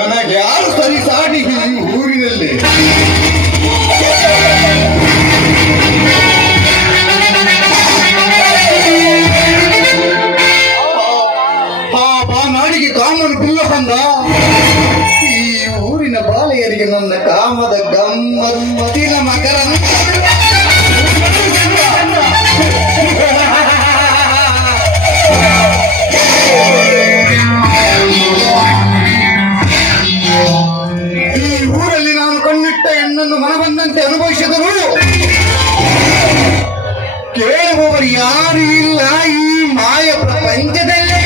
ನನಗೆ ಯಾರು ಸರಿ ಸಾಟಿ ಈ ಊರಿನಲ್ಲಿ. ನಾಡಿಗೆ ಕಾಮನ ಬಿಲ್ಲ ಬಂದ. ಈ ಊರಿನ ಬಾಲೆಯರಿಗೆ ನನ್ನ ಕಾಮದ ಗಮ್ಮತ್ತಿನ ಮಕರ ಈ ಊರಲ್ಲಿ ನಾನು ಕಣ್ಣಿಟ್ಟ ಹೆಣ್ಣನ್ನು ಮನಬಂದಂತೆ ಅನುಭವಿಸಿದರು. ಕೇಳುವವರು ಯಾರು ಇಲ್ಲ ಈ ಮಾಯ ಪ್ರಪಂಚದಲ್ಲೇ.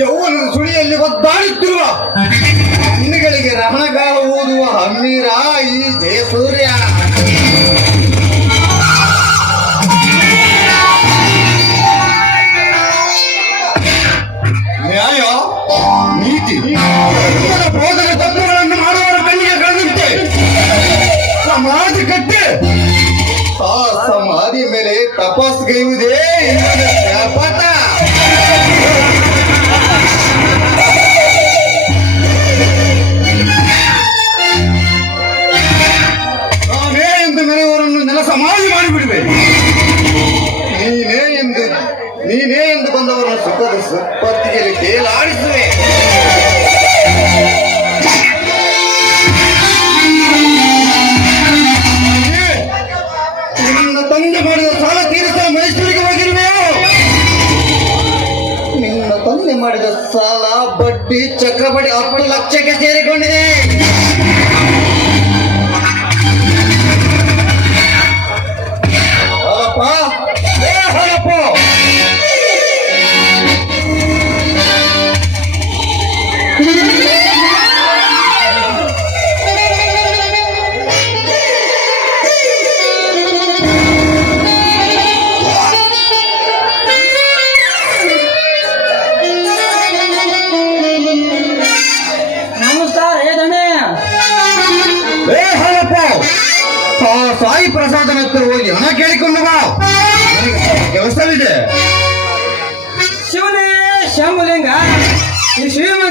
ಯೌವನದ ಸುಳಿಯಲ್ಲಿ ಒದ್ದಾಡುತ್ತಿರುವ ಹೆಣ್ಣುಗಳಿಗೆ ರಮಣಗಾಲ ಓದುವ ಹಮ್ಮೀರ ಈ ಜಯಸೂರ್ಯ. ನ್ಯಾಯ ನೀತಿ ಬೋಧನೆ ತತ್ವಗಳನ್ನು ಮಾಡುವವರ ಕಣ್ಣಿಗೆ ಕಳೆದಂತೆ ಸಮಾಧಿ ಕಟ್ಟೆ. ಆ ಸಮಾಧಿ ಮೇಲೆ ತಪಸ್ಗೈಯುವುದೇ ಶಾಪತ. ನಾನೇ ಎಂದು ಮೆರೆಯವರನ್ನು ನೆಲ ಸಮಾಧಿ ಮಾಡಿಬಿಡುವೆ. ನೀನೇ ಎಂದು ಬಂದವರನ್ನು ಸುಖದ ಸುಪ್ಪತ್ತಿಗೆಯಲ್ಲಿ ತೇಲಾಡಿಸುವೆ. ನಿನ್ನ ತಂದೆ ಮಾಡಿದ ಸಾಲ ತೀರಿಸಲು ಮೈಸೂರಿಗೆ ಹೋಗಿರುವೆಯೋ? ನಿನ್ನ ತಂದೆ ಮಾಡಿದ ಸಾಲ ಬಡ್ಡಿ ಚಕ್ರಬಡ್ಡಿ 10 ಲಕ್ಷಕ್ಕೆ ಸೇರಿಕೊಂಡಿದೆ. ಸಾಯಿ ಪ್ರಸಾದನ ಹತ್ರ ಹೋಗಿ ಹಣ ಕೇಳಿಕೊಂಡು ಬಾ, ಕೆಲಸವಿದೆ. ಶಿವನೇ ಶಂಭುಲಿಂಗ, ಈ ಶಿವನೇ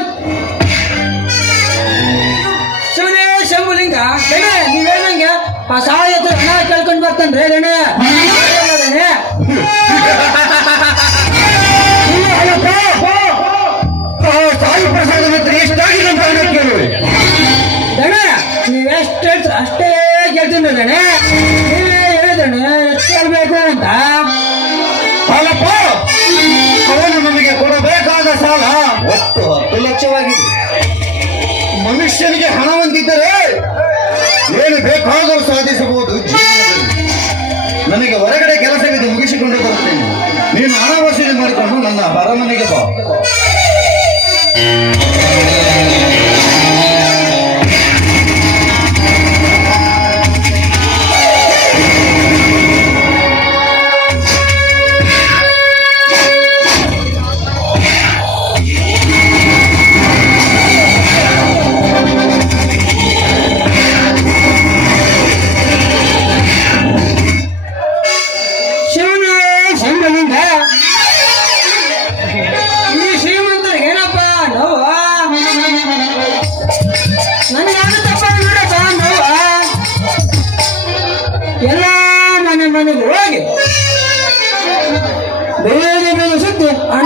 ಶಂಭುಲಿಂಗ, ನೀವೇನಂಗೆ ಆ ಸಾಯಿ ಹತ್ರ ಹಣ ಕೇಳ್ಕೊಂಡು ಬರ್ತೇನ್ರಿ ಗಣೆ. ಸಾಯಿ ಪ್ರಸಾದನ ಹತ್ರ ಎಷ್ಟಾಗಿದೆ ಅಂತ ಹಣ ಕೇಳುವೆ ದಣ. ನೀವೆಷ್ಟು ಅಷ್ಟೇ ಕೇಳ್ತೀನಿ ದಣೆ. ನೀವೇ ಹೇಳಿದಣೆ ಎಷ್ಟು ಕೇಳ್ಬೇಕು ಅಂತ. ಸಾಲಪ್ಪ, ಅವನು ನಮಗೆ ಕೊಡಬೇಕಾದ ಸಾಲ ಒಟ್ಟು 10 ಲಕ್ಷವಾಗಿದೆ. ಮನುಷ್ಯನಿಗೆ ಹಣ ಹೊಂದಿದ್ದರೆ ಏನು ಬೇಕಾದರೂ ಸಾಧಿಸಬಹುದು ಜೀವನದಲ್ಲಿ. ನನಗೆ ಹೊರಗಡೆ ಕೆಲಸವಿದೆ, ಮುಗಿಸಿಕೊಂಡು ಬರುತ್ತೇನೆ. ನೀನು ಹಣ ವಸೂಲಿ ಮಾಡಿಕೊಂಡು ನನ್ನ ಅರಮನೆಗೆ ಬಾ. ಎಲ್ಲ ಮನೆಗೆ ಹೋಗಿ ಬೇರೆ ಬೇರೆ ಸುದ್ದಿ ಹಣ